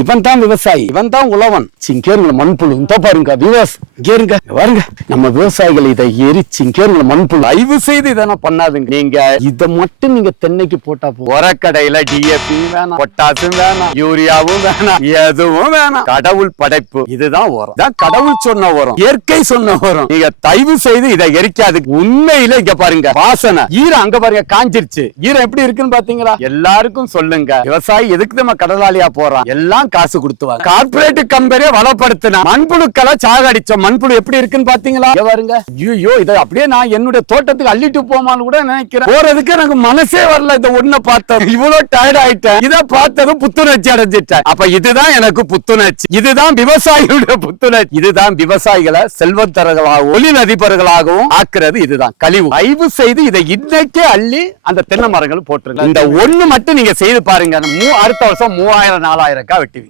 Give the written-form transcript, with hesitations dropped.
இவன் தான் விவசாயி, இவன் தான் உழவன். இங்கேருங்க மண்புழு இந்த பாருங்க விவசாய, இங்கேருங்க பாருங்க நம்ம விவசாயிகள் இதை எரிச்சு இங்கேருங்க மண்புழு. தயவு செய்து இதெல்லாம் பண்ணாதுங்க. நீங்க இதை மட்டும் நீங்க தென்னைக்கு போட்டா உரக்கடையில டிஏபி வேணாம், பொட்டாசும் வேணாம், யூரியாவும் வேணாம், எதுவும் வேணாம். கடவுள் படைப்பு இதுதான் உரம். தான் கடவுள் சொன்ன உரம், இயற்கை சொன்ன உரம். நீங்க தயவு செய்து இதை எரிக்காது. உண்மையில இங்க பாருங்க வாசனை, ஈரம் அங்க பாருங்க காஞ்சிருச்சு. ஈரம் எப்படி இருக்குன்னு பாத்தீங்களா? எல்லாருக்கும் சொல்லுங்க, விவசாயி எதுக்கு நம்ம கடலாளியா போறான்? எல்லாம் காசு கொடுத்துவாங்க. கார்பரேட் கம்பெனியை வளப்படுத்தினா மண்புழுக்களை சாகடிச்சோம். மண்புழு எப்படி இருக்குன்னு பாத்தீங்களா? பாருங்க, ஐயோ இதை அப்படியே நான் என்னுடைய தோட்டத்துக்கு அள்ளிட்டு போமான்னு கூட நினைக்கிறேன். போறதுக்கு எனக்கு மனசே வரல. இந்த ஒண்ணு பார்த்தேன், இவ்வளவு டயர்ட் ஆயிட்டேன். இதை பார்த்ததும் புத்துணர்ச்சி அடைஞ்சிட்டேன். அப்ப இதுதான் எனக்கு புத்துணர்ச்சி, இதுதான் விவசாயிகளுடைய புத்துணர்ச்சி, இதுதான் விவசாயிகளை செல்வந்தர்களாகவும் தொழிலதிபர்களாகவும் ஆக்குறது. இதுதான் கழிவு. தயவு செய்து இதை இன்னைக்கே அள்ளி அந்த தென்னை மரங்கள் போட்டுருங்க. இந்த ஒண்ணு மட்டும் நீங்க செய்து பாருங்க. அடுத்த வருஷம் 3000 4000